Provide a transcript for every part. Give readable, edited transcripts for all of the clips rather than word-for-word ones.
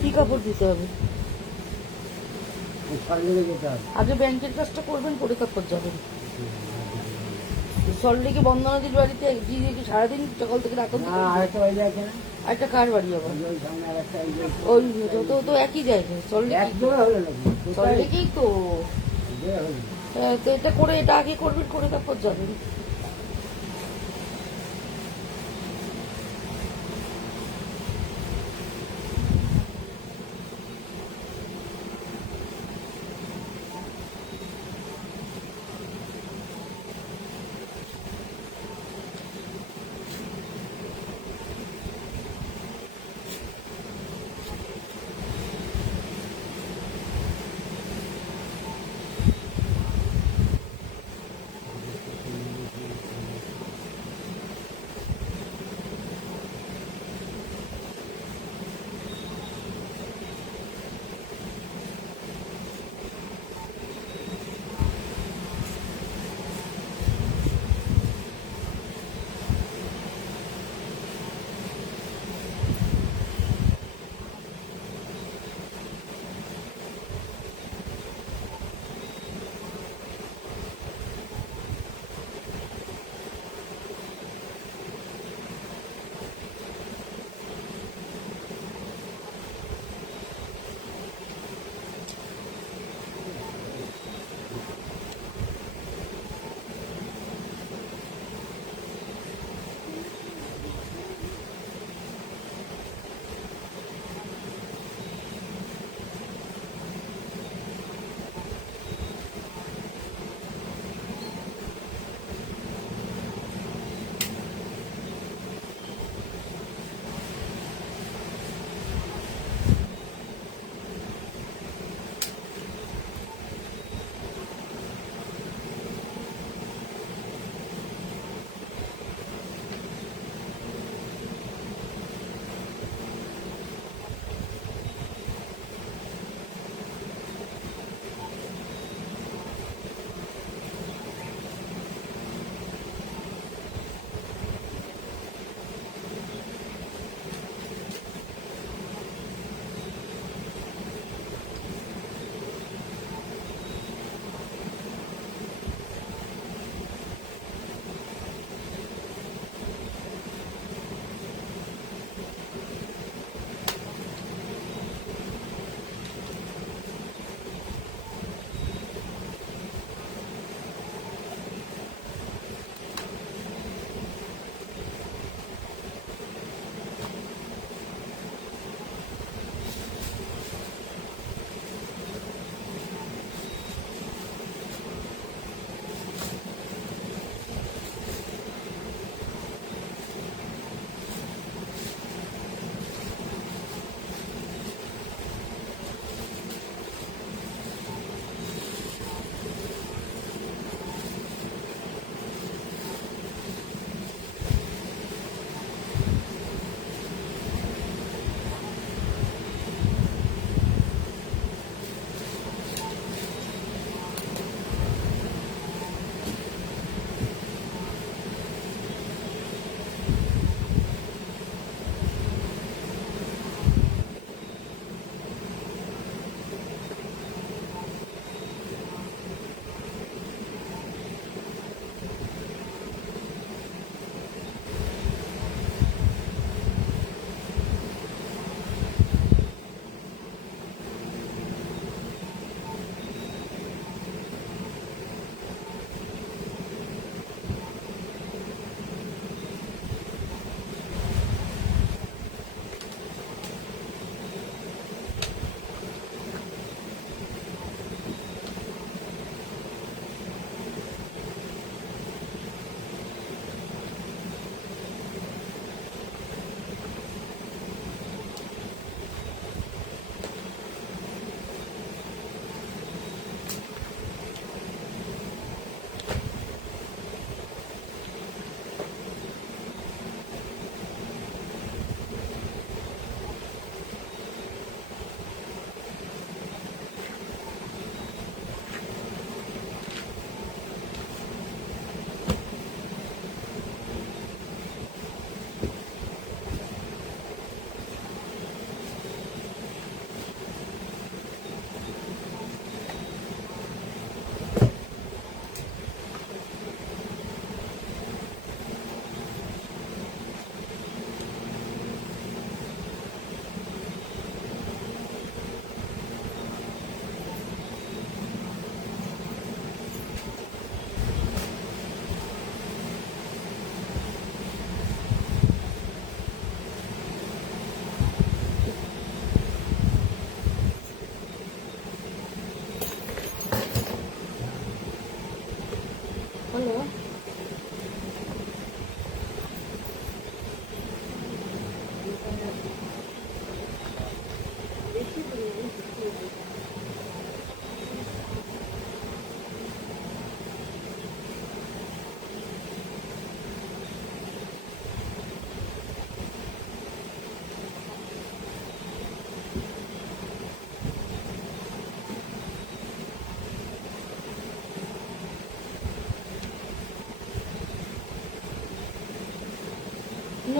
কি কাপড় দিতে হবে? আগে ব্যাংকের কাজটা করবেন, করে তারপর যাবেন। সল্টলেকে বন্দনাদির বাড়িতে গিয়ে কি সারাদিন সকাল থেকে রাত অবধি? একটা কার বাড়ি আবার? ওই তো একই জায়গায়, সল্টলেকেই তো। তো এটা করে, এটা আগে করবেন, করে তারপর যাবেন।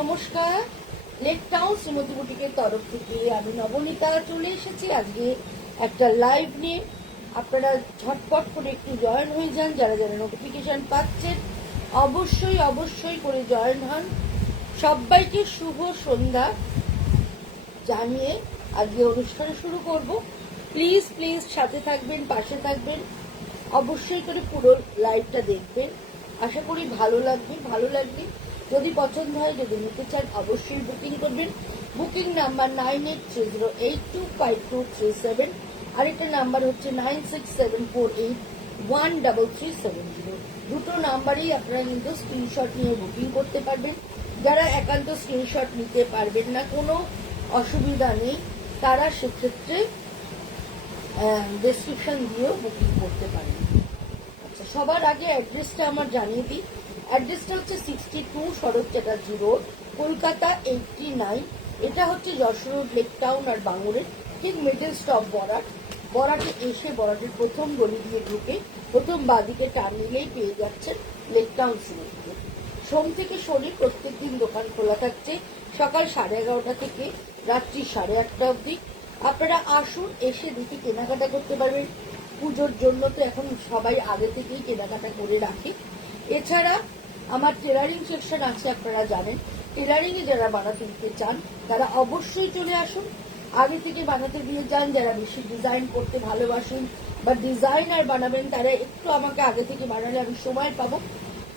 নমস্কার, লেক টাউন শ্রীমতী বুটিকের তরফ থেকে আমি নবনীতা চলে এসেছি আজকে একটা লাইভ নিয়ে। আপনারা ঝটপট করে একটু জয়েন হয়ে যান, যারা যারা নোটিফিকেশন পাচ্ছেন অবশ্যই অবশ্যই করে জয়েন হন। সবাইকে শুভ সন্ধ্যা জানিয়ে আজকে অনুষ্ঠান শুরু করব। প্লিজ প্লিজ সাথে থাকবেন, পাশে থাকবেন, অবশ্যই করে পুরো লাইভটা দেখবেন। আশা করি ভালো লাগবে। ভালো লাগবে যদি পছন্দ হয়, যদি নিতে চান অবশ্যই বুকিং করবেন। বুকিং নাম্বার 9830825237, আরেকটা নাম্বার হচ্ছে 9674813370। দুটো নাম্বারেই আপনারা কিন্তু স্ক্রিনশট নিয়ে বুকিং করতে পারবেন। যারা একান্ত স্ক্রিনশট নিতে পারবেন না, কোনো অসুবিধা নেই, তারা সেক্ষেত্রে ডেসক্রিপশন দিয়েও বুকিং করতে পারেন। আচ্ছা, সবার আগে অ্যাড্রেসটা আমার জানিয়ে দিই। অ্যাড্রেসটা হচ্ছে 62 শরৎ চ্যাটার্জি রোড, কলকাতা 89। এটা হচ্ছে যশোর রোড, লেক টাউন আর বাঙুরের ঠিক মিডল স্টপ বরাটে এসে বরাটের প্রথম গলি দিয়ে ঢুকে প্রথম বাঁদিকে টান নিলেই পেয়ে যাচ্ছেন লেক টাউন সিনেমাকে। সোম থেকে শনি প্রত্যেক দিন দোকান খোলা থাকছে সকাল 11:30 থেকে রাত্রি 8:30 অবধি। আপনারা আসুন, এসে দেখি কেনাকাটা করতে পারবেন। পুজোর জন্য তো এখন সবাই আগে থেকেই কেনাকাটা করে রাখে। এছাড়া আমার টেলারিং সেকশন আছে, আপনারা জানেন। টেলারিংয়ে যারা বানাতে দিতে চান তারা অবশ্যই চলে আসুন, আগে থেকে বানাতে দিয়ে যান। যারা বেশি ডিজাইন করতে ভালোবাসেন বা ডিজাইনার বানাবেন, তারা একটু আমাকে আগে থেকে বানালে আমি সময় পাবো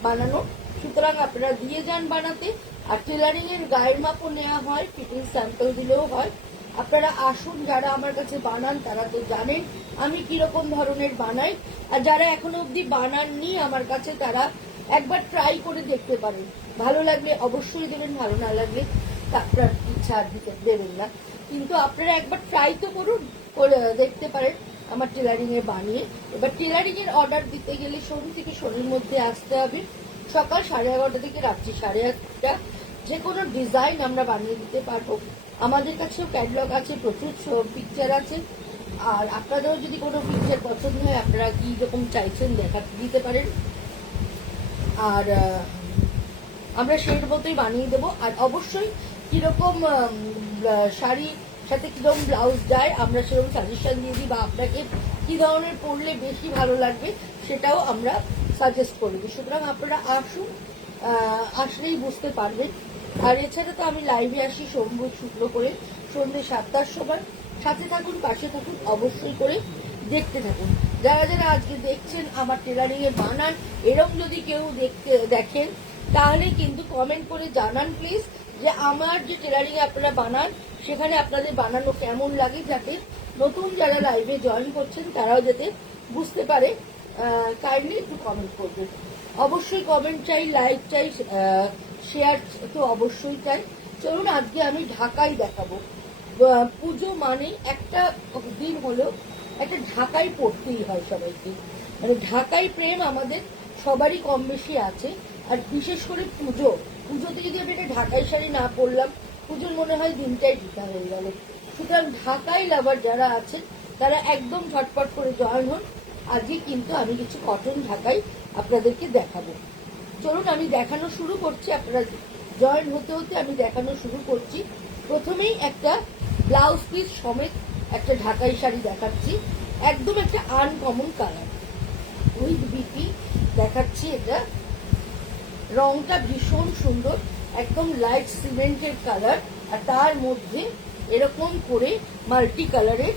বানানো, সুতরাং আপনারা দিয়ে যান বানাতে। আর টেলারিং এর গায়ের মাপও নেওয়া হয়, ফিটিং স্যাম্পল দিলেও হয়। আপনারা আসুন, যারা আমার কাছে বানান তারা তো জানেন আমি কিরকম ধরনের বানাই। আর যারা এখনো অবধি বানাননি আমার কাছে, তারা একবার ট্রাই করে দেখতে পারেন। ভালো লাগলে অবশ্যই দেবেন, ভালো না লাগলে আপনার ইচ্ছা আর দিতে দেবেন না, কিন্তু আপনারা একবার ট্রাই তো করুন, করে দেখতে পারেন আমার টেলারিং এ বানিয়ে। এবার টেলারিং এর অর্ডার দিতে গেলে সোম থেকে শনির মধ্যে আসতে হবে, সকাল 11:30 থেকে রাত্রি 8:30। যে কোনো ডিজাইন আমরা বানিয়ে দিতে পারবো। আমাদের কাছেও ক্যাটালগ আছে, প্রচুর পিকচার আছে। আর আপনাদেরও যদি কোনো পিকচার পছন্দ হয়, আপনারা কি রকম চাইছেন দিতে পারেন, আর আমরা সেই মতোই বানিয়ে দেবো। আর অবশ্যই কিরকম শাড়ির সাথে কিরকম ব্লাউজ যায় আমরা সেরকম সাজেশন দিয়ে দিই, বা আপনাকে কি ধরনের পরলে বেশি ভালো লাগবে সেটাও আমরা সাজেস্ট করে দিই। সুতরাং আপনারা আসুন, আসলেই বুঝতে পারবেন। আর এছাড়া তো আমি লাইভে আসি সোম শুক্র করে সন্ধ্যে 7টার সময়। সাথে থাকুন, পাশে থাকুন, অবশ্যই করে দেখতে থাকুন। যারা যারা আজকে দেখছেন আমার টেলারিং এ বানান, এরকম যদি কেউ দেখেন তাহলে কিন্তু কমেন্ট করে জানান প্লিজ, যে আমার যে টেলারিং এ আপনারা বানান সেখানে আপনাদের বানানো কেমন লাগে, যাতে নতুন যারা লাইভে জয়েন করছেন তারাও যাতে বুঝতে পারে। কাইন্ডলি একটু কমেন্ট করবেন। অবশ্যই কমেন্ট চাই, লাইক চাই, শেয়ার তো অবশ্যই চাই। চলুন আজকে আমি ঢাকাই দেখাবো। পুজো মানে একটা দিন হলো একটা ঢাকাই পড়তেই হয় সবাইকে, মানে ঢাকাই প্রেম আমাদের সবারই কম বেশি আছে। আর বিশেষ করে পুজোতে যদি আমি একটা ঢাকাই শাড়ি না পরলাম, পুজোর মনে হয় দিনটাই ঢিকা হয়ে গেল। সুতরাং ঢাকাই লাভার যারা আছেন তারা একদম ঝটপট করে জয়েন হন। আজকে কিন্তু আমি কিছু কটন ঢাকাই আপনাদেরকে দেখাবো। চলুন আমি দেখানো শুরু করছি, আপনারা জয়েন হতে হতে আমি দেখানো শুরু করছি। প্রথমেই একটা ব্লাউজ পিস সমেত একটা ঢাকাই শাড়ি দেখাচ্ছি, একদম একটা আনকমন কালার উইথ বিপি দেখাচ্ছি। এটা রংটা ভীষণ সুন্দর, একদম লাইট সিমেন্টের কালার, আর তার মধ্যে এরকম করে মাল্টি কালারের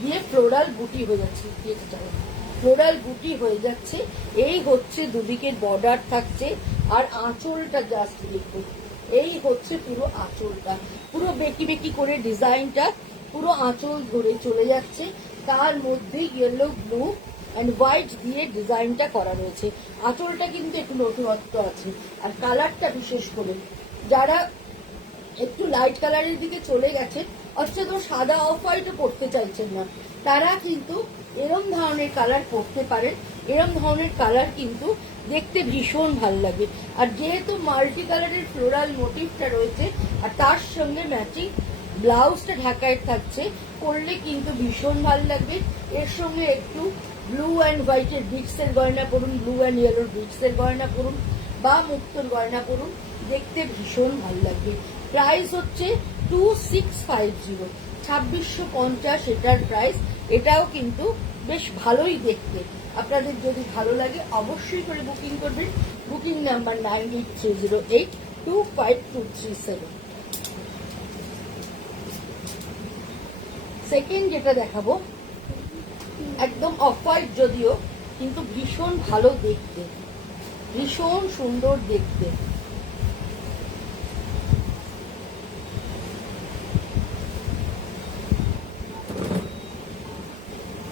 দিয়ে ফ্লোরাল বুটি হয়ে যাচ্ছে, ফ্লোরাল বুটি হয়ে যাচ্ছে। এই হচ্ছে দুদিকের বর্ডার থাকছে, আর আঁচলটা জাস্ট দেখুন, এই হচ্ছে পুরো আঁচলটা, পুরো বেঁকি বেঁকি করে ডিজাইনটা পুরো আঁচল ধরে চলে যাচ্ছে। তার মধ্যে ইয়েলো, ব্লু অ্যান্ড হোয়াইট দিয়ে ডিজাইনটা করা রয়েছে। আঁচলটা কিন্তু একটু নতুনত্ব আছে, আর কালারটা বিশেষ করে যারা একটু লাইট কালারের দিকে চলে গেছে, অথচ সাদা অফ হোয়াইটও পড়তে চাইছেন না, তারা কিন্তু এরম ধরনের কালার পরতে পারেন। এরম ধরনের কালার কিন্তু দেখতে ভীষণ ভালো লাগে। আর যেহেতু মাল্টি কালারের ফ্লোরাল মোটিভটা রয়েছে, আর তার সঙ্গে ম্যাচিং ব্লাউজটা ঢাকায় থাকছে, পরলে কিন্তু ভীষণ ভালো লাগবে। এর সঙ্গে একটু ব্লু অ্যান্ড হোয়াইটের বিটসের গয়না পরুন, ব্লু অ্যান্ড ইয়েলোর বিটসের গয়না পরুন, বা মুক্তোর গয়না পরুন, দেখতে ভীষণ ভালো লাগবে। প্রাইস হচ্ছে 2650, 2650 এটার প্রাইস। এটাও কিন্তু বেশ ভালোই দেখতে। আপনাদের যদি ভালো লাগে অবশ্যই করে বুকিং করবেন। Booking number 9830825237। সেকেন্ড যেটা দেখাবো একদম অফ হোয়াইট, যদিও কিন্তু ভীষণ ভালো দেখতে, ভীষণ সুন্দর দেখতে।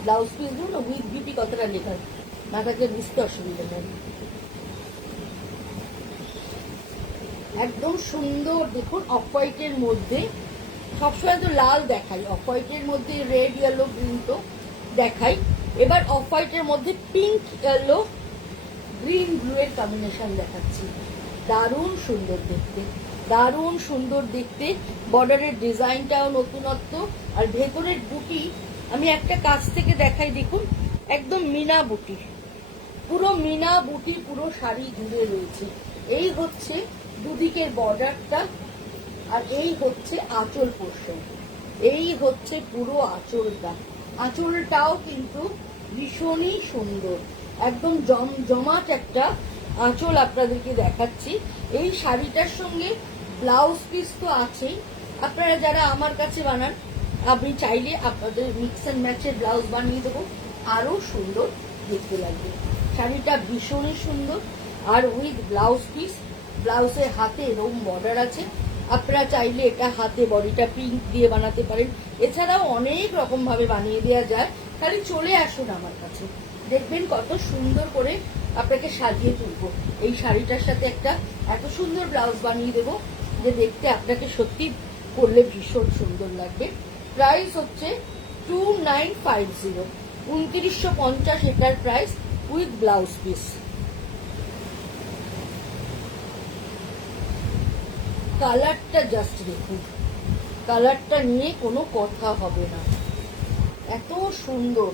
ব্লাউজ পিস দিন না, উইথ বিউটি কথাটা লেখা না থাকলে বুঝতে অসুবিধা নেই। একদম সুন্দর দেখুন, অফ হোয়াইটের মধ্যে, সবসময় তো লাল দেখাই, অফ হোয়াইটের মধ্যে রেড ইয়েলো গ্রিন তো দেখাই, এবার অফ হোয়াইটের মধ্যে পিঙ্ক ইয়েলো গ্রিন ব্লু এর কম্বিনেশন দেখাচ্ছি। দারুণ সুন্দর দেখতে, দারুণ সুন্দর দেখতে। বর্ডারের ডিজাইনটাও নতুনত্ব, আর ভেতরের বুটি আমি একটা কাছ থেকে দেখাই, দেখুন একদম মিনা বুটি, পুরো মিনা বুটি পুরো শাড়ি জুড়ে রয়েছে। এই হচ্ছে দুদিকের বর্ডারটা, আর এই হচ্ছে আঁচল পোর্শন, এই হচ্ছে পুরো আঁচলটা। আঁচলটাও কিন্তু ভীষণই সুন্দর, একদম জমজমাট একটা আঁচল আপনাদেরকে দেখাচ্ছি। এই শাড়িটার সঙ্গে ব্লাউজ পিস তো আছেই। আপনারা যারা আমার কাছে বানান, আপনি চাইলে আপনাদের মিক্স অ্যান্ড ম্যাচের ব্লাউজ বানিয়ে দেবো, আরো সুন্দর দেখতে লাগবে। শাড়িটা ভীষণই সুন্দর, আর উইথ ব্লাউজ পিস। ব্লাউজের হাতে এরকম বর্ডার আছে, আপনারা চাইলে এটা হাতে বডিটা পিঙ্ক দিয়ে বানাতে পারেন। এছাড়াও অনেক রকম ভাবে বানিয়ে দেওয়া যায়, খালি চলে আসুন আমার কাছে, দেখবেন কত সুন্দর করে আপনাকে সাজিয়ে তুলবো। এই শাড়িটার সাথে একটা এত সুন্দর ব্লাউজ বানিয়ে দেবো যে দেখতে আপনাকে সত্যি পরলে ভীষণ সুন্দর লাগবে। প্রাইস হচ্ছে 2950, 2950 এটার প্রাইস উইথ ব্লাউজ পিস। কালারটা জাস্ট দেখুন, কালারটা নিয়ে কোনো কথা হবে না, এত সুন্দর।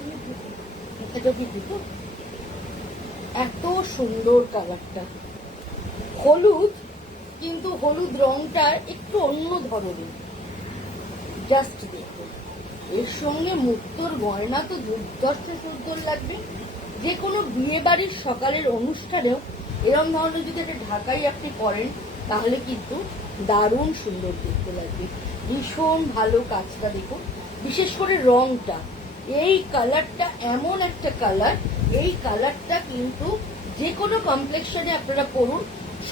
এটা কি দেখুন, এত সুন্দর কালারটা। হলুদ, কিন্তু হলুদ রংটা একটু অন্য ধরনের, জাস্ট দেখুন। এর সঙ্গে মুক্তোর গয়না তো দুর্দর্শ সুন্দর লাগবে। যে কোনো বিয়ে বাড়ির সকালের অনুষ্ঠানেও এরকম ধরনের যদি একটা ঢাকাই আপনি পরেন, তাহলে কিন্তু দারুণ সুন্দর দেখতে লাগবে। ভীষণ ভালো কাজটা দেখুন, বিশেষ করে রংটা, এই কালারটা এমন একটা কালার, এই কালারটা কিন্তু যে কোনো কমপ্লেক্সনে আপনারা পরুন,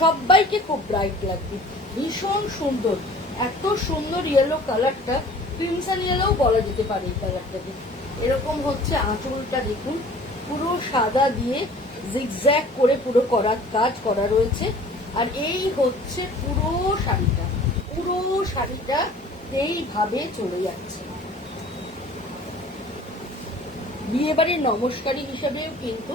সবাইকে খুব ব্রাইট লাগবে, ভীষণ সুন্দর। এত সুন্দর ইয়েলো কালারটা, ক্রিমসন ইয়েলোও বলা যেতে পারে এই কালারটাকে। এরকম হচ্ছে আঁচলটা দেখুন, পুরো সাদা দিয়ে জিগজ্যাগ করে পুরো কাজ করা রয়েছে। আর এই হচ্ছে পুরো শাড়িটা, পুরো শাড়িটা এইভাবে চলে যাচ্ছে। বিয়ে বাড়ির নমস্কারী হিসেবেও কিন্তু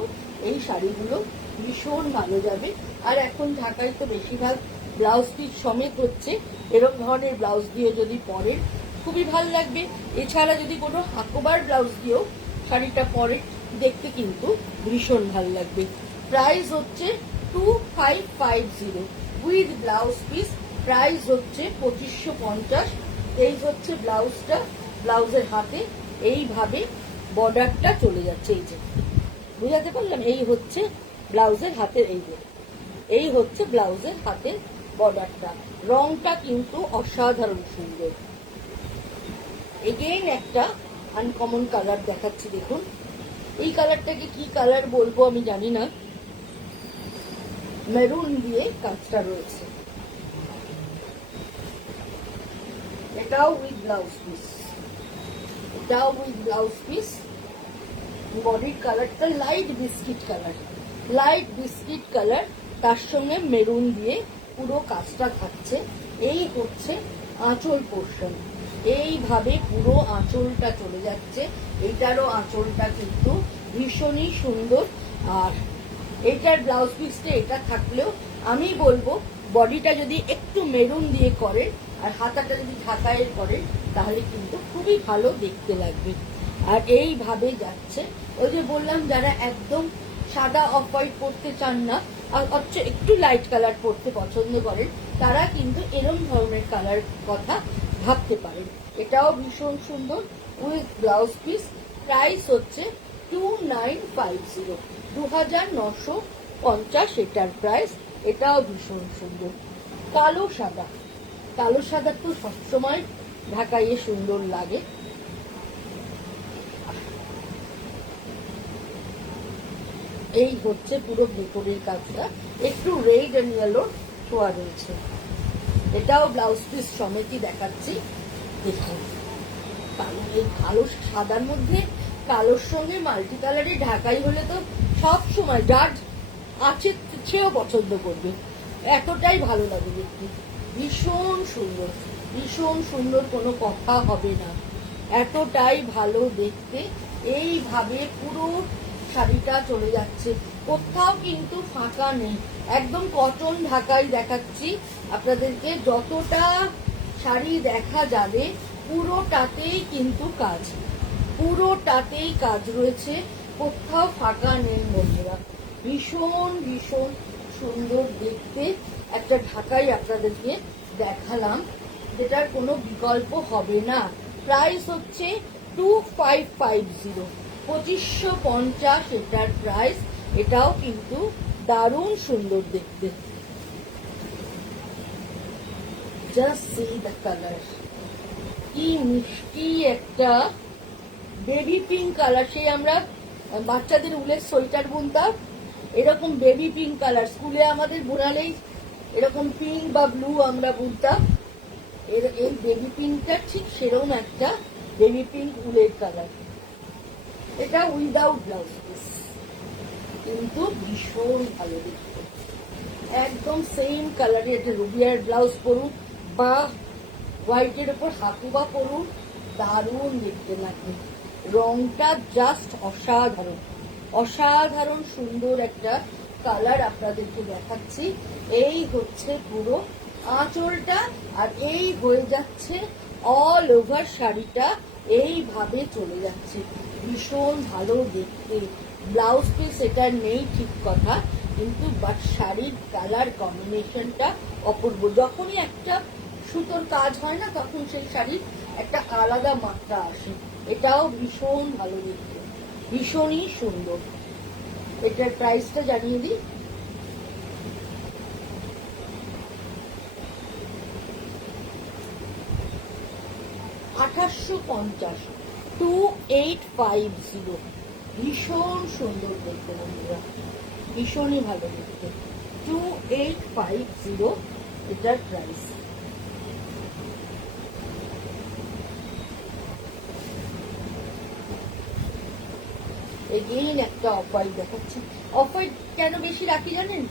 এই শাড়িগুলো ভীষণ ভালো যাবে। আর এখন ঢাকায় তো বেশিরভাগ ব্লাউজ পিস সমেত হচ্ছে, এরকম ধরনের ব্লাউজ দিয়ে যদি পরেন খুবই ভালো লাগবে। এছাড়া যদি কোনো হাকোবার ব্লাউজ দিয়েও শাড়িটা পরে, দেখতে কিন্তু ভীষণ ভালো লাগবে। প্রাইস হচ্ছে 2550 উইথ ব্লাউজ পিস। প্রাইস হচ্ছে 2550। এই হচ্ছে ব্লাউজটা, ব্লাউজের হাতে এইভাবে বর্ডারটা চলে যাচ্ছে, এই যে বুঝাতে পারলাম। এই হচ্ছে ব্লাউজের হাতের, এই হচ্ছে ব্লাউজের হাতের বর্ডারটা। রংটা কিন্তু অসাধারণ সুন্দর। এগেইন একটা আনকমন কালার দেখাচ্ছি, দেখুন এই কালারটাকে কি কালার বলবো আমি জানি না, মেরুন দিয়ে কাজটা রয়েছে। এটাও উইথ ব্লাউজ পিস, এটাও উইথ ব্লাউজ পিস। বডির কালারটা light biscuit colour, light biscuit colour, তার সঙ্গে মেরুন দিয়ে পুরো কাজটা থাকছে। এই হচ্ছে আঁচল পোর্শন, এইভাবে পুরো আঁচলটা চলে যাচ্ছে। এইটারও আঁচলটা কিন্তু ভীষণই সুন্দর। আর এইটার ব্লাউজ পিসটা এটা থাকলেও আমি বলবো বডিটা যদি একটু মেরুন দিয়ে করেন আর হাতাটা যদি ঢাকায়ের করেন, তাহলে কিন্তু খুবই ভালো দেখতে লাগবে। আর এইভাবে যাচ্ছে। ওই যে বললাম, যারা একদম সাদা অফ হোয়াইট পরতে চান না, আর একটু লাইট কালার পরতে পছন্দ করেন, তারা কিন্তু এরম ধরনের কালার কথা ভাবতে পারেন। এটাও ভীষণ সুন্দর উইথ ব্লাউজ পিস। প্রাইস হচ্ছে 2950, 2950 এটার প্রাইস। এটাও ভীষণ সুন্দর। কালো সাদা, কালো সাদা তো সবসময় ঢাকাইয়ে সুন্দর লাগে। এই হচ্ছে পুরো ভেতরের কাজটা, একটু রেড এন্ড ইয়েলো ছোঁয়া রয়েছে। এটাও ব্লাউজ পিস সমেতই দেখাচ্ছি। দেখুন এই কালো সাদার মধ্যে কালোর সঙ্গে মাল্টি কালারে ঢাকাই হলে তো সব সময় যার আছে সেও পছন্দ করবে, এতটাই ভালো লাগে দেখতে। ভীষণ সুন্দর, ভীষণ সুন্দর, কোনো কথা হবে না, এতটাই ভালো দেখতে। এইভাবে পুরো শাড়িটা চলে যাচ্ছে, কোথাও কিন্তু ফাঁকা নেই, একদম কটন ঢাকাই দেখাচ্ছি আপনাদেরকে। যতটা শাড়ি দেখা যাবে পুরোটাতেই কিন্তু কাজ, পুরোটাতেই কাজ রয়েছে, কোথাও ফাঁকা নেই বন্ধুরা। ভীষণ ভীষণ সুন্দর দেখতে একটা ঢাকাই আপনাদেরকে দেখালাম, যেটার কোনো বিকল্প হবে না। প্রাইস হচ্ছে 2550, 2550 এটার প্রাইস। এটাও কিন্তু দারুণ সুন্দর দেখতে। জাস্ট সি দ্য কালার, কি মিষ্টি একটা বেবি পিঙ্ক কালার। সেই আমরা বাচ্চাদের উলের সোয়েটার বুনতাম, এরকম বেবি পিঙ্ক কালার স্কুলে আমাদের বোনালেই এরকম পিঙ্ক বা ব্লু আমরা বুনতাম। এই বেবি পিঙ্কটা ঠিক সেরকম একটা বেবি পিঙ্ক উলের কালার। এটা উইদাউট ব্লাউজ পিস, কিন্তু ভীষণ ভালো দেখতে, একদম সেম কালারে। এটা রুবিয়ার ব্লাউজ পরুন বা হোয়াইটের উপর হাতুবা পরুন, দারুণ দেখতে লাগবে। রংটা জাস্ট অসাধারণ, অসাধারণ সুন্দর একটা কালার আপনাদেরকে দেখাচ্ছি। এই হচ্ছে পুরো আঁচলটা, আর এই হয়ে যাচ্ছে অল ওভার শাড়িটা, এইভাবে চলে যাচ্ছে। ভীষণ ভালো দেখতে। ব্লাউজ পিস এটা নেই ঠিক কথা, কিন্তু বাট শাড়ির কালার কম্বিনেশনটা অপূর্ব। যখনই একটা সুতোর কাজ হয় না, তখন সেই শাড়ির একটা আলাদা মাত্রা আসে। এটাও ভীষণ ভালো দেখতে, ভীষণই সুন্দর। এটার প্রাইসটা জানিয়ে দিই, 2850, 2850। ভীষণ সুন্দর দেখতে বন্ধুরা, ভীষণই ভালো দেখতে। 2850 এটার প্রাইস। এগেইন একটা অফ হোয়াইট দেখাচ্ছি। অফ হোয়াইট কেন বেশি রাখি জানেন?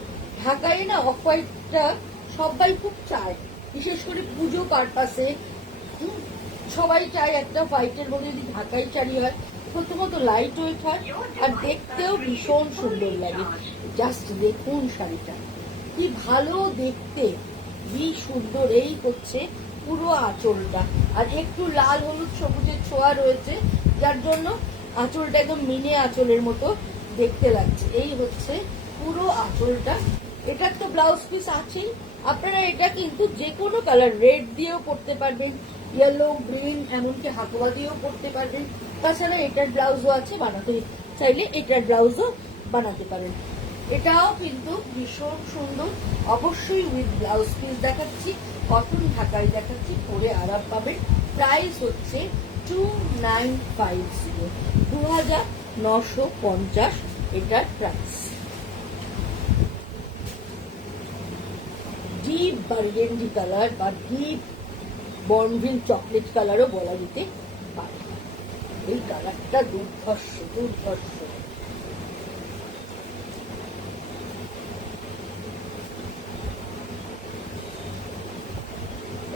ঢাকায় না অফ হোয়াইটটা সবাই খুব চায়, বিশেষ করে পুজো পারপাসে সবাই চায় একটা হোয়াইটের মধ্যে যদি ঢাকাই শাড়ি হয়, প্রথমত লাইট ওয়েট হয় আর দেখতেও ভীষণ সুন্দর লাগে। জাস্ট দেখুন শাড়িটা কি ভালো দেখতে, কি সুন্দর। এই হচ্ছে পুরো আঁচলটা, আর একটু লাল হলুদ সবুজের ছোঁয়া রয়েছে, যার জন্য আঁচলটা একদম মিনে আঁচলের মতো দেখতে লাগছে। এই হচ্ছে পুরো আঁচলটা। এটার তো ব্লাউজ পিস আছেই, আপনারা এটা কিন্তু যে কোনো কালার, রেড দিয়েও পরতে পারবেন, ইয়েলো, গ্রিন, এমনকি হাকুয়া দিয়েও পরতে পারবেন। তাছাড়া এটার ব্লাউজও আছে, বানাতে চাইলে এটার ব্লাউজও বানাতে পারেন। এটাও কিন্তু ভীষণ সুন্দর, অবশ্যই উইথ ব্লাউজ পিস দেখাচ্ছি, কটন ঢাকাই দেখাচ্ছি, পরে আরাম পাবেন। প্রাইস হচ্ছে 2950, 2950 এটার প্রাইস। ডিপ বার্গেন্ডি কালার বা ডিপ বর্নভিল চকলেট কালারও বলা যেতে পারে। এই কালারটা দুর্ধর্ষ, দুর্ধর্ষ।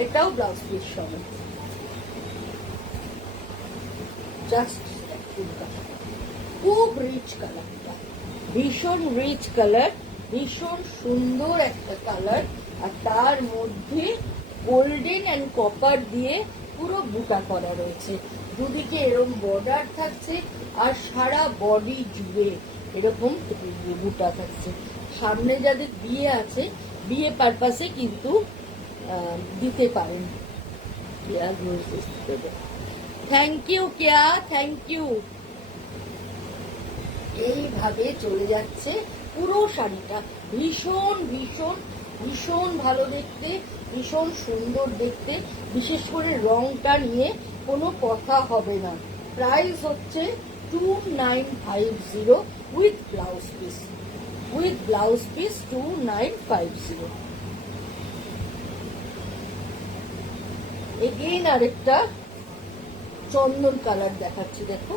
এটাও ব্লাউজ পিস সমেত। জাস্ট খুব রিচ কালারটা, ভীষণ রিচ কালার, ভীষণ সুন্দর একটা কালার। আর তার মধ্যে গোল্ডেন অ্যান্ড কপার দিয়ে পুরো বুটা করা রয়েছে, দুদিকে এরকম বর্ডার থাকছে, আর সারা বডি জুড়ে এরকম বুটা থাকছে। সামনে যাদের বিয়ে আছে, বিয়ে পারপাসে কিন্তু দিতে পারেন। Thank you Keya, thank you. এইভাবে চলে যাচ্ছে পুরো শাড়িটা। ভীষণ ভীষণ ভীষণ ভালো দেখতে, ভীষণ সুন্দর দেখতে। বিশেষ করে রংটা নিয়ে কোনো কথা হবে না। প্রাইস হচ্ছে 2950 with blouse piece. With blouse piece 2950। Again আরেকটা চন্দন কালার দেখাচ্ছি, দেখো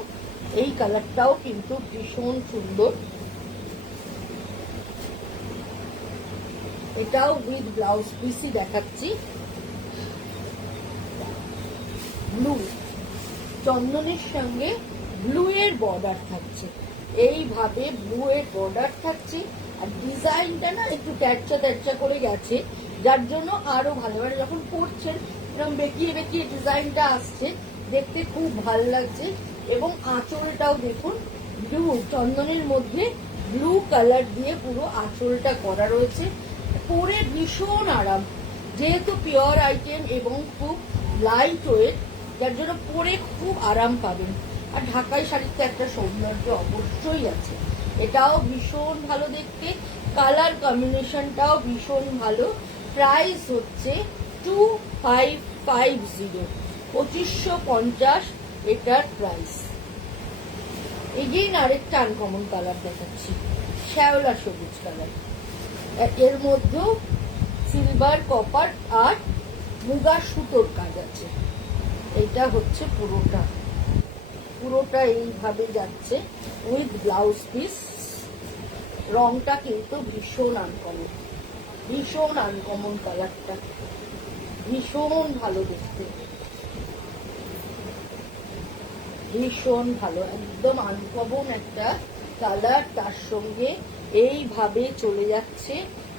এই কালারটাও কিন্তু ভীষণ সুন্দর। এটাও উইথ ব্লাউজ পিসই দেখাচ্ছি। ব্লু, চন্দনের সঙ্গে ব্লু এর বর্ডার থাকছে, এইভাবে ব্লু এর বর্ডার থাকছে। আর ডিজাইনটা না একটু ট্যাচা ট্যাচা করে গেছে, যার জন্য আরো ভালোভাবে যখন পরছেন এরকম বেঁকিয়ে বেঁকিয়ে ডিজাইনটা আসছে, দেখতে খুব ভালো লাগছে। এবং আঁচলটাও দেখুন ব্লু, চন্দনের মধ্যে ব্লু কালার দিয়ে পুরো আঁচলটা করা রয়েছে। পরে ভীষণ আরাম, যেহেতু পিওর আইটেম এবং খুব লাইট ওয়েট, যার জন্য পরে খুব আরাম পাবেন। আর ঢাকাই শাড়িতে একটা সৌন্দর্য অবশ্যই আছে। এটাও ভীষণ ভালো দেখতে, কালার কম্বিনেশনটাও ভীষণ ভালো। প্রাইস হচ্ছে 2550, 2550 এটার প্রাইস। এগেইন আরেকটা আনকমন কালার দেখাচ্ছি, শ্যাওলা সবুজ কালার। এর মধ্যেও সিলভার, কপার আর মুগা সুতোর কাজ আছে। এটা হচ্ছে পুরোটা, পুরোটা এইভাবে যাচ্ছে উইথ ব্লাউজ পিস। রংটা কিন্তু ভীষণ আনকমন, ভীষণ আনকমন কালারটা, ভীষণ ভালো দেখতে, ভীষণ ভালো, একদম আনকমন একটা কালার। তার সঙ্গে এইভাবে চলে যাচ্ছে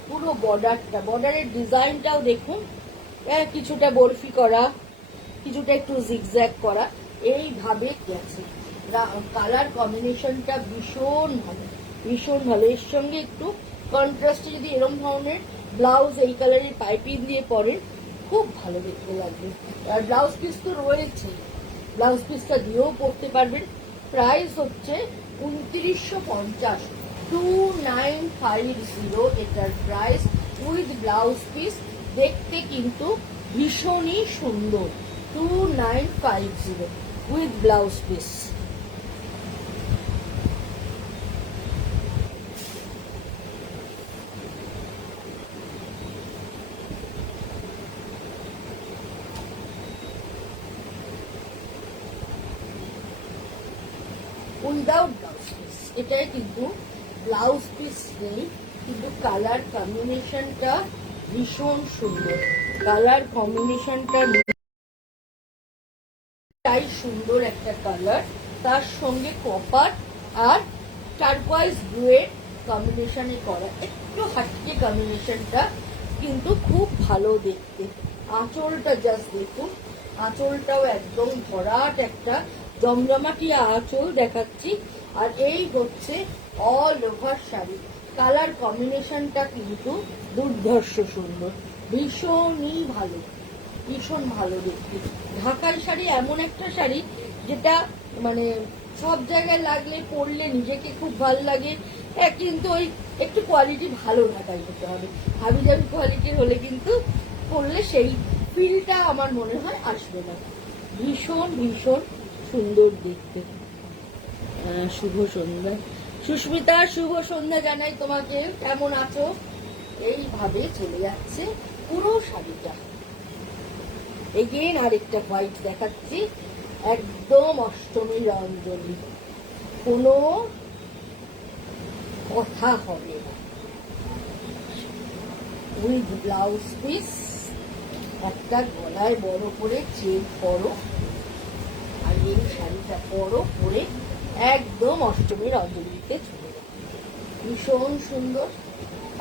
পুরো বর্ডারটা। বর্ডারের ডিজাইনটাও দেখুন, কিছুটা বরফি করা, কিছুটা একটু জিগজ্যাগ করা, এইভাবে গেছে। কালার কম্বিনেশনটা ভীষণ ভালো, ভীষণ ভালো। এর সঙ্গে একটু কন্ট্রাস্টে যদি এরকম ধরনের ব্লাউজ এই কালারের পাইপিং দিয়ে পরেন, খুব ভালো দেখতে লাগবে। আর ব্লাউজ পিস তো রয়েছে, ব্লাউজ পিসটা দিয়েও পরতে পারবেন। প্রাইস হচ্ছে 2950, 2950 এটার প্রাইস উইথ ব্লাউজ পিস। দেখতে কিন্তু ভীষণই সুন্দর, 2950 with blouse piece. Without blouse piece, এটাই কিন্তু ব্লাউজ পিস নেই, কিন্তু কালার কম্বিনেশনটা ভীষণ সুন্দর। কালার কম্বিনেশনটা তাই সুন্দর একটা কালার, তার সঙ্গে কপার আর টারকোয়াইজ ব্লু এর কম্বিনেশনে করা, একটু হাটকে কম্বিনেশনটা কিন্তু খুব ভালো দেখতে। আঁচলটা জাস্ট দেখুন, আঁচলটাও একদম ভরাট একটা জমজমাটি আঁচল দেখাচ্ছি। আর এই হচ্ছে অল ওভার শাড়ি। কালার কম্বিনেশনটা কিন্তু দুর্ধর্ষ সুন্দর, ভীষণই ভালো, ভীষণ ভালো দেখতে। ঢাকাই শাড়ি এমন একটা শাড়ি যেটা মানে সব জায়গায় লাগলে পরলে নিজেকে খুব ভালো লাগে, কিন্তু ওই একটু কোয়ালিটি ভালো ঢাকাই হতে হবে। হাবি জাবি কোয়ালিটির হলে কিন্তু পরলে সেই ফিলটা আমার মনে হয় আসবে না। ভীষণ ভীষণ সুন্দর দেখতে। শুভ সন্ধ্যা সুস্মিতা, শুভ সন্ধ্যা জানাই তোমাকে। কেমন আছো? এইভাবে চলে যাচ্ছে পুরো শাড়িটা। এগেইন আরেকটা হোয়াইট দেখাচ্ছি, একদম অষ্টমীর অঞ্জলি, কোনো কথা হবে না। উইথ ব্লাউজ পিস, একটা গলায় বড় করে চেন পরো, আর এই শাড়িটা পরো, পরে একদম অষ্টমীর অঞ্জলিতে চলে যাবে। ভীষণ সুন্দর,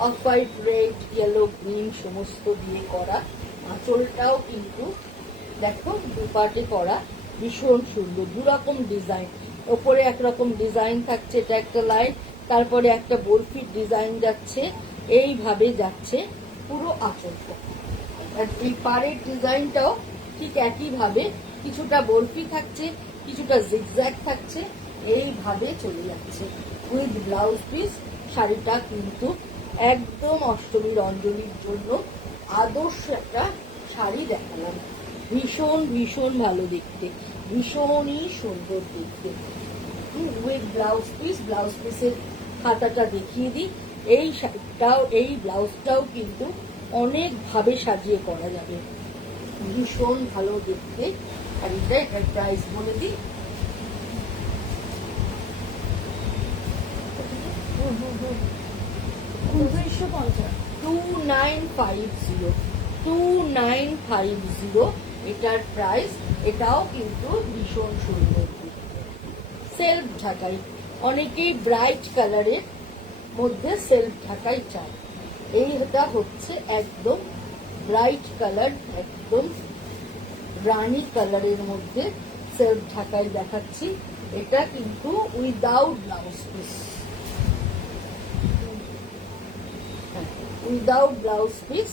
off white, red, yellow, green সমস্ত দিয়ে করা। আঁচলটাও কিন্তু দেখো দুপাটে করা, ভীষণ সুন্দর। দুরকম ডিজাইন, ওপরে একরকম ডিজাইন থাকছে, এটা একটা লাইন, তারপরে একটা বরফির ডিজাইন যাচ্ছে, এইভাবে যাচ্ছে পুরো আঁচলটা। আর এই পাড়ের ডিজাইনটাও ঠিক একইভাবে কিছুটা বরফি থাকছে, কিছুটা জিগজ্যাগ থাকছে, এইভাবে চলে যাচ্ছে উইথ ব্লাউজ পিস। শাড়িটা কিন্তু একদম অষ্টমীর অঞ্জলির জন্য আদর্শ একটা শাড়ি দেখালাম। ভীষণ ভীষণ ভালো দেখতে, ভীষণই সুন্দর দেখতে উইথ ব্লাউজ পিস। ব্লাউজ পিসের খাতাটা দেখিয়ে দিই। এই শাড়িটাও, এই ব্লাউজটাও কিন্তু অনেকভাবে সাজিয়ে করা যাবে, ভীষণ ভালো দেখতে। শাড়িটা এটার প্রাইস বলে দিই, 2950 এটার প্রাইস। এটাও কিন্তু ভীষণ সুন্দর। সেলফ ঢাকাই, অনেকেই ব্রাইট কালারের মধ্যে সেলফ ঢাকাই চায়। এইটা হচ্ছে একদম ব্রাইট কালার, একদম রানী কালারের মধ্যে সেলফ ঢাকাই দেখাচ্ছি। এটা কিন্তু without blouse piece, without blouse piece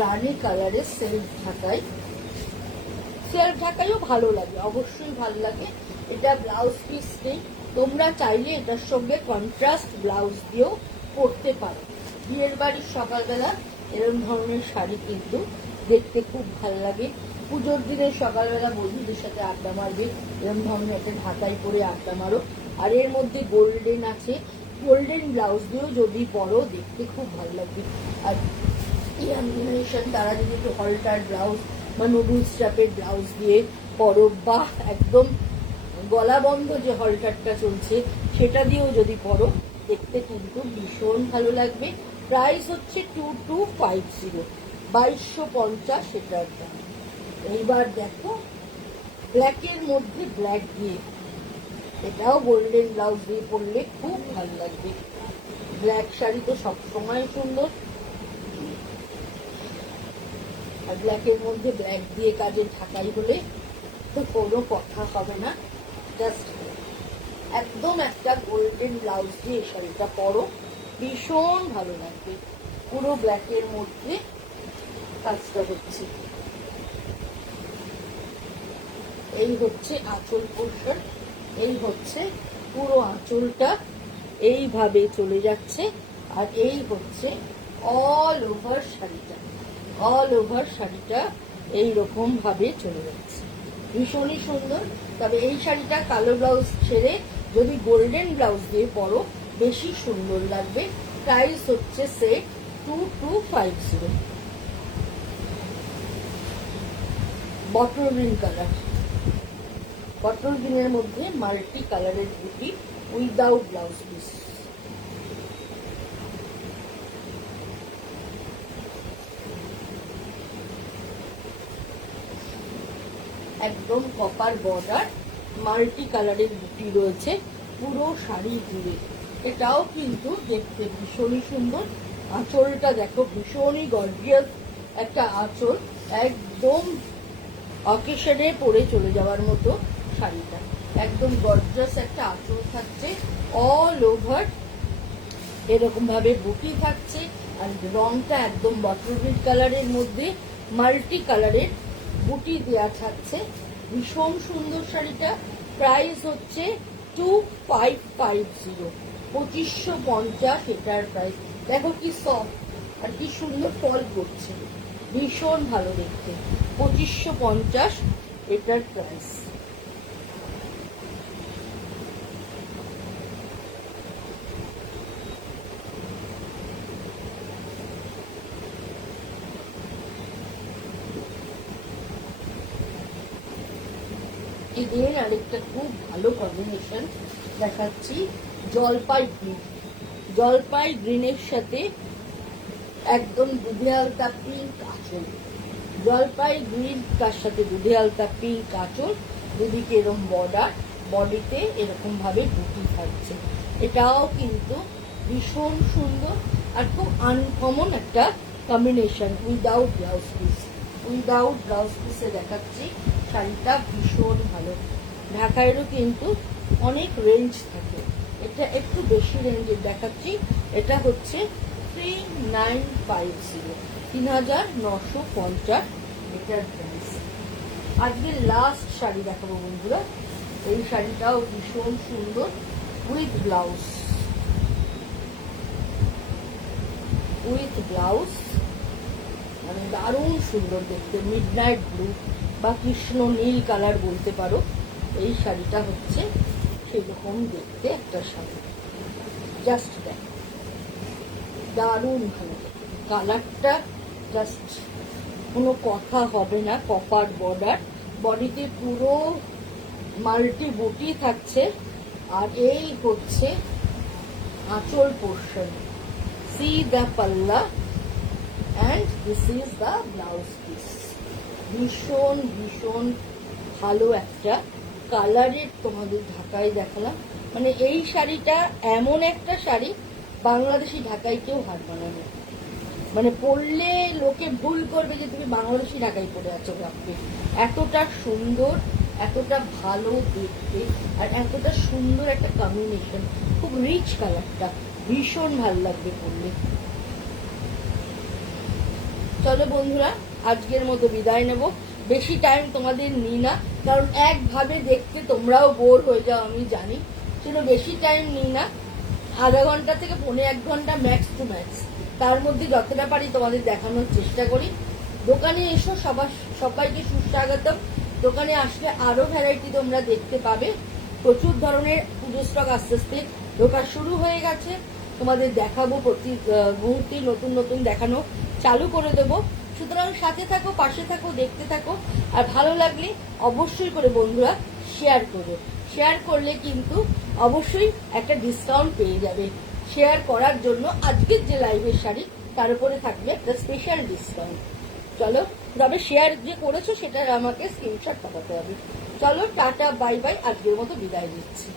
রানী কালারের সেলফ ঢাকাই। সেলফ ঢাকাইও ভালো লাগে, অবশ্যই ভালো লাগে। এটা ব্লাউজ পিস নেই, তোমরা চাইলে এটার সঙ্গে কন্ট্রাস্ট ব্লাউজ দিয়েও পরতে পারো। বিয়ের বাড়ির সকালবেলা এরকম ধরনের শাড়ি কিন্তু দেখতে খুব ভালো লাগে। পুজোর দিনে সকালবেলা বন্ধুদের সাথে আড্ডা মারবে, এরকম ধরনের একটা ঢাকাই পরে আড্ডা মারো। আর এর মধ্যে গোল্ডেন আছে, গোল্ডেন ব্লাউজ দিয়েও যদি পরো দেখতে খুব ভালো লাগবে। আর কম্বিনেশন তারা যদি একটু হলটার ব্লাউজ বা নুডলস চাপের ব্লাউজ দিয়ে পরো, বা একদম গলা বন্ধ যে হলটারটা চলছে সেটা দিয়েও যদি পরো, দেখতে কিন্তু ভীষণ ভালো লাগবে। প্রাইস হচ্ছে 2250, 2250 এটার দাম। এইবার দেখো ব্ল্যাকের মধ্যে ব্ল্যাক দিয়ে, এটাও গোল্ডেন ব্লাউজ দিয়ে পরলে খুব ভালো লাগবে। ব্ল্যাক শাড়ি তো সবসময় সুন্দর, আর ব্ল্যাকের মধ্যে ব্ল্যাক দিয়ে কাজে ঢাকাই হলে তো কোনো কথা হবে না। জাস্ট একদম একটা গোল্ডেন ব্লাউজ দিয়ে এই শাড়িটা পরো, ভীষণ ভালো লাগবে। পুরো ব্ল্যাকের মধ্যে কাজটা হচ্ছে। এই হচ্ছে আঁচল পোর্শন, এই হচ্ছে পুরো আঁচলটা এইভাবে চলে যাচ্ছে। আর এই হচ্ছে অল ওভার শাড়িটা, অল ওভার শাড়িটা এইরকম ভাবে চলে যাচ্ছে, ভীষণই সুন্দর। তবে এই শাড়িটা কালো ব্লাউজ ছেড়ে যদি গোল্ডেন ব্লাউজ দিয়ে পরো বেশি সুন্দর লাগবে। প্রাইস হচ্ছে set 2250। Bottle green colour, bottle গ্রিনের মধ্যে মাল্টি কালারের বুটি উইদাউট ব্লাউজ পিস। একদম কপার বর্ডার, মাল্টি কালারের বুটি রয়েছে পুরো শাড়ি জুড়ে। এটাও কিন্তু দেখতে ভীষণই সুন্দর। আঁচলটা দেখো, ভীষণই গর্জিয়াস একটা আঁচল, একদম অকেশনে পরে চলে যাওয়ার মতো শাড়িটা। একদম গর্জিয়াস একটা আঁচল থাকছে, অল ওভার এরকম ভাবে বুটি থাকছে। আর রংটা একদম বটল গ্রিন কালারের মধ্যে মাল্টি কালারের বুটি দেওয়া থাকছে, ভীষণ সুন্দর শাড়িটা। প্রাইস হচ্ছে 2550, 2550 এটার প্রাইস। দেখো কি সফট আর কি সুন্দর ফল করছে, ভীষণ ভালো দেখতে। 2550 এটার প্রাইস। এদের আরেকটা খুব ভালো কম্বিনেশন দেখাচ্ছি, জলপাই গ্রিন। জলপাই গ্রিনের সাথে একদম দুধে আলতা পিঙ্ক আঁচল, জলপাই গ্রিন তার সাথে দুধে আলতা পিঙ্ক আঁচল, দুদিকে এরকম বর্ডার, বডিতে এরকম ভাবে বুটি থাকছে। এটাও কিন্তু ভীষণ সুন্দর আর খুব আনকমন একটা combination without blouse piece. Without blouse পিসে দেখাচ্ছি শাড়িটা ভীষণ ভালো। ঢাকাইয়েরও কিন্তু অনেক রেঞ্জ থাকে, এটা একটু বেশি রেঞ্জের দেখাচ্ছি। এটা হচ্ছে 3950, 3950 এটার প্রাইস। আজকের লাস্ট শাড়ি দেখাবো বন্ধুরা। এই শাড়িটাও ভীষণ সুন্দর, উইথ ব্লাউজ, মানে দারুণ সুন্দর দেখতে, মিডনাইট ব্লু বা কৃষ্ণ নীল কালার বলতে পারো। এই শাড়িটা হচ্ছে সেরকম দেখতে একটা শাড়ি, জাস্ট দেখ, দারুণ ভালো কালারটা, জাস্ট কোনো কথা হবে না। কপার বর্ডার, বডিতে পুরো মাল্টি বুটি থাকছে, আর এই হচ্ছে আঁচল পোর্শন। সি দ্য পাল্লা and this is the blouse piece. ভীষণ ভীষণ ভালো একটা কালারের তোমাদের ঢাকায় দেখালাম। মানে এই শাড়িটা এমন একটা শাড়ি, বাংলাদেশি ঢাকায় কেউ হার বানাবে, মানে পরলে লোকে ভুল করবে যে তুমি বাংলাদেশি ঢাকাই পরে আছো। ভাববে এতটা সুন্দর, এতটা ভালো দেখতে, আর এতটা সুন্দর একটা কম্বিনেশন, খুব রিচ কালারটা, ভীষণ ভালো লাগবে পরলে। চলো বন্ধুরা, আজকের মতো বিদায় নেব। বেশি টাইম তোমাদের নিই না, কারণ একভাবে দেখতে তোমরাও বোর হয়ে যাও আমি জানি, সেটা বেশি টাইম নিই না। আধা ঘন্টা থেকে 1.5 ঘন্টা ম্যাক্স টু ম্যাক্স, তার মধ্যে যতটা পারি তোমাদের দেখানোর চেষ্টা করি। দোকানে এসো, সবাইকে সুস্বাগতম। দোকানে আসলে আরো ভ্যারাইটি তোমরা দেখতে পাবে। প্রচুর ধরনের পুজো স্টক আস্তে আস্তে ঢোকা শুরু হয়ে গেছে, তোমাদের দেখাবো, প্রতি মুহূর্তে নতুন নতুন দেখানো চালু করে দেবো। সুতরাং সাথে থাকো, পাশে থাকো, দেখতে থাকো। আর ভালো লাগলে অবশ্যই করে বন্ধুরা শেয়ার করো। শেয়ার করলে কিন্তু অবশ্যই একটা ডিসকাউন্ট পেয়ে যাবে। শেয়ার করার জন্য আজকের যে লাইভের শাড়ি তার উপরে থাকবে একটা স্পেশাল ডিসকাউন্ট। চলো, তবে শেয়ার যে করেছো সেটা আমাকে স্ক্রিনশট পাঠাতে হবে। চলো, টাটা, বাই বাই, আজকের মতো বিদায় নিচ্ছি।